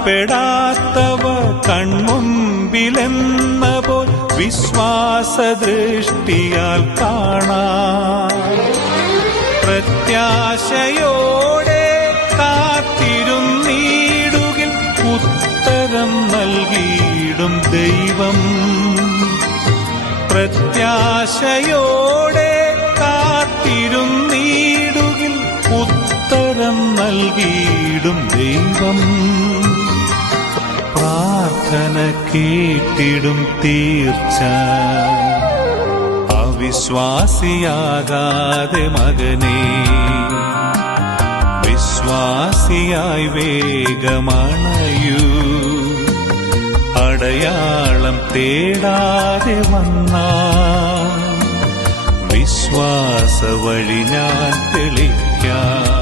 കാണപ്പെടാത്തവ കൺമുമ്പിലെന്ന പോൽ വിശ്വാസദൃഷ്ടിയാൽ കാണാം. പ്രത്യാശയോടെ കാത്തിരുന്നീടുകിൽ ഉത്തരം നൽകിയിടും ദൈവം. പ്രത്യാശയോടെ കാത്തിരുന്നീടുകിൽ ഉത്തരം നൽകിയിടും ദൈവം. പ്രാർത്ഥന കേട്ടിടും തീർച്ച. അവിശ്വാസിയാകാതെ മകനേ, വിശ്വാസിയായി വേഗമണയൂ. അടയാളം തേടാതെ വന്നാൽ വിശ്വാസ വഴി ഞാൻ തെളിക്കാം.